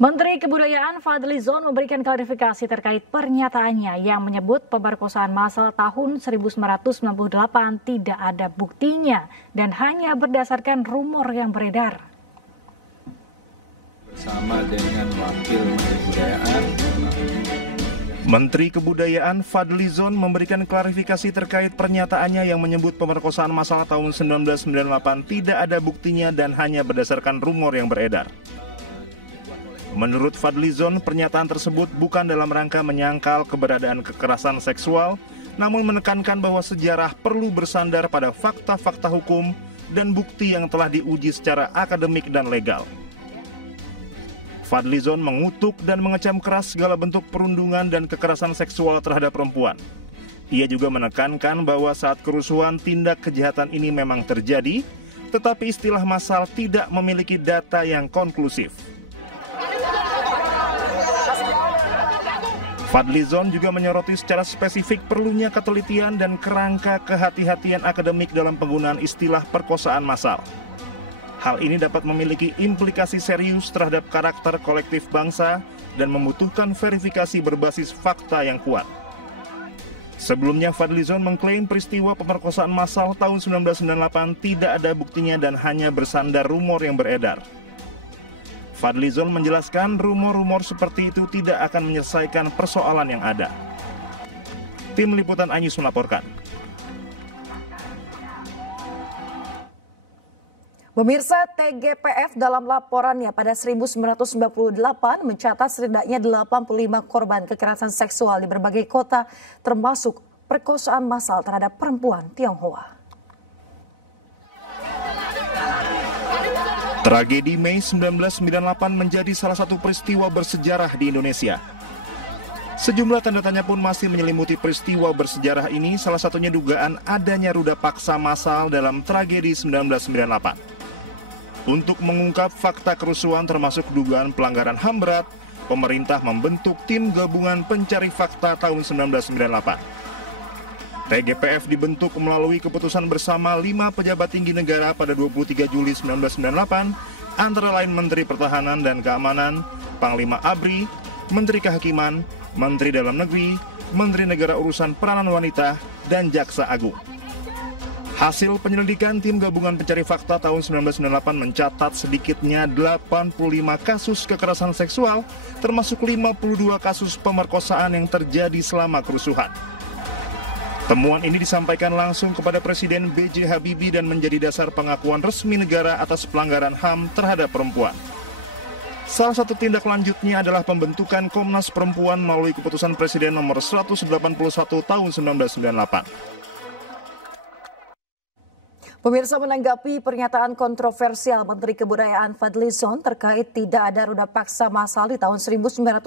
Menteri Kebudayaan Fadlizon memberikan klarifikasi terkait pernyataannya yang menyebut pemerkosaan massal tahun 1998 tidak ada buktinya dan hanya berdasarkan rumor yang beredar. Bersama dengan Wakil Kebudayaan, Menteri Kebudayaan Fadlizon memberikan klarifikasi terkait pernyataannya yang menyebut pemerkosaan massal tahun 1998 tidak ada buktinya dan hanya berdasarkan rumor yang beredar. Menurut Fadlizon, pernyataan tersebut bukan dalam rangka menyangkal keberadaan kekerasan seksual, namun menekankan bahwa sejarah perlu bersandar pada fakta-fakta hukum dan bukti yang telah diuji secara akademik dan legal. Fadlizon mengutuk dan mengecam keras segala bentuk perundungan dan kekerasan seksual terhadap perempuan. Ia juga menekankan bahwa saat kerusuhan tindak kejahatan ini memang terjadi, tetapi istilah massal tidak memiliki data yang konklusif. Fadlizon juga menyoroti secara spesifik perlunya ketelitian dan kerangka kehati-hatian akademik dalam penggunaan istilah perkosaan massal. Hal ini dapat memiliki implikasi serius terhadap karakter kolektif bangsa dan membutuhkan verifikasi berbasis fakta yang kuat. Sebelumnya, Fadlizon mengklaim peristiwa pemerkosaan massal tahun 1998 tidak ada buktinya dan hanya bersandar rumor yang beredar. Fadlizon menjelaskan rumor-rumor seperti itu tidak akan menyelesaikan persoalan yang ada. Tim Liputan iNews melaporkan. Pemirsa, TGPF dalam laporannya pada 1998 mencatat setidaknya 85 korban kekerasan seksual di berbagai kota, termasuk perkosaan massal terhadap perempuan Tionghoa. Tragedi Mei 1998 menjadi salah satu peristiwa bersejarah di Indonesia. Sejumlah tanda tanya pun masih menyelimuti peristiwa bersejarah ini, salah satunya dugaan adanya ruda paksa massal dalam tragedi 1998. Untuk mengungkap fakta kerusuhan termasuk dugaan pelanggaran HAM berat, pemerintah membentuk tim gabungan pencari fakta tahun 1998. TGPF dibentuk melalui keputusan bersama 5 pejabat tinggi negara pada 23 Juli 1998, antara lain Menteri Pertahanan dan Keamanan, Panglima ABRI, Menteri Kehakiman, Menteri Dalam Negeri, Menteri Negara Urusan Peranan Wanita, dan Jaksa Agung. Hasil penyelidikan tim gabungan pencari fakta tahun 1998 mencatat sedikitnya 85 kasus kekerasan seksual, termasuk 52 kasus pemerkosaan yang terjadi selama kerusuhan. Temuan ini disampaikan langsung kepada Presiden B.J. Habibie dan menjadi dasar pengakuan resmi negara atas pelanggaran HAM terhadap perempuan. Salah satu tindak lanjutnya adalah pembentukan Komnas Perempuan melalui keputusan Presiden nomor 181 tahun 1998. Pemirsa, menanggapi pernyataan kontroversial Menteri Kebudayaan Fadlizon terkait tidak ada ruda paksa massal di tahun 1998,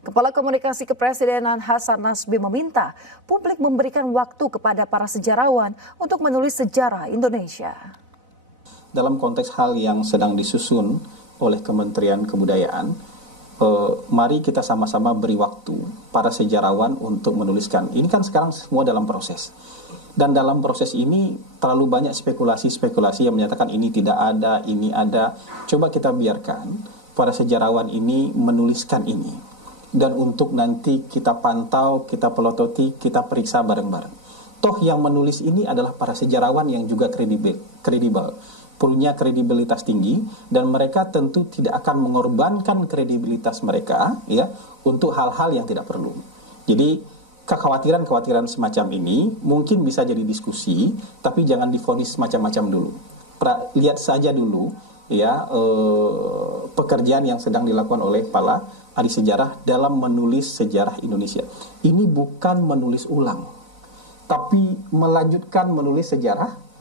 Kepala Komunikasi Kepresidenan Hasan Nasbi meminta publik memberikan waktu kepada para sejarawan untuk menulis sejarah Indonesia. dalam konteks hal yang sedang disusun oleh Kementerian Kebudayaan, mari kita sama-sama beri waktu para sejarawan untuk menuliskan. Ini kan sekarang semua dalam proses. Dan dalam proses ini terlalu banyak spekulasi-spekulasi yang menyatakan ini tidak ada, ini ada. Coba kita biarkan para sejarawan ini menuliskan ini. Dan untuk nanti kita pantau, kita pelototi, kita periksa bareng-bareng. Toh yang menulis ini adalah para sejarawan yang juga kredibel. Punya kredibilitas tinggi, dan mereka tentu tidak akan mengorbankan kredibilitas mereka ya untuk hal-hal yang tidak perlu. Jadi kekhawatiran-kekhawatiran semacam ini mungkin bisa jadi diskusi, tapi jangan divonis macam-macam dulu. Lihat saja dulu ya pekerjaan yang sedang dilakukan oleh para ahli sejarah dalam menulis sejarah Indonesia. Ini bukan menulis ulang, tapi melanjutkan menulis sejarah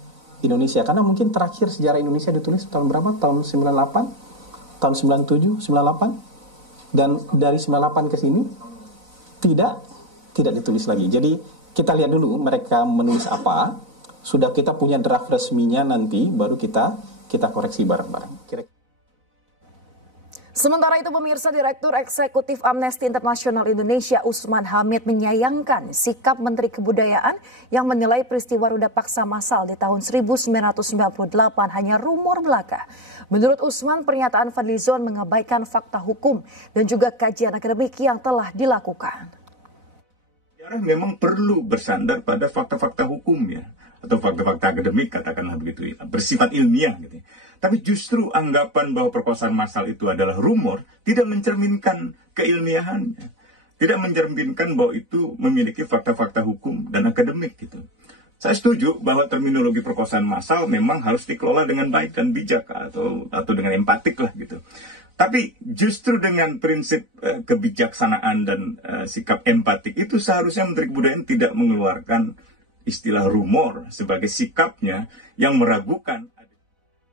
Indonesia. Karena mungkin terakhir sejarah Indonesia ditulis tahun berapa? Tahun 98, tahun 97, 98. Dan dari 98 ke sini tidak ditulis lagi. Jadi kita lihat dulu mereka menulis apa. Sudah kita punya draft resminya, nanti baru kita koreksi bareng-bareng. Kira-kira. Sementara itu pemirsa, Direktur Eksekutif Amnesty International Indonesia Usman Hamid menyayangkan sikap Menteri Kebudayaan yang menilai peristiwa ruda paksa massal di tahun 1998 hanya rumor belaka. Menurut Usman, pernyataan Fadlizon mengabaikan fakta hukum dan juga kajian akademik yang telah dilakukan. Sejarah memang perlu bersandar pada fakta-fakta hukum ya, atau fakta-fakta akademik katakanlah begitu ya, bersifat ilmiah gitu. Tapi justru anggapan bahwa perkosaan massal itu adalah rumor tidak mencerminkan keilmiahannya, tidak mencerminkan bahwa itu memiliki fakta-fakta hukum dan akademik gitu. Saya setuju bahwa terminologi perkosaan massal memang harus dikelola dengan baik dan bijak atau dengan empatik lah gitu. Tapi justru dengan prinsip kebijaksanaan dan sikap empatik itu seharusnya Menteri Kebudayaan tidak mengeluarkan istilah rumor sebagai sikapnya yang meragukan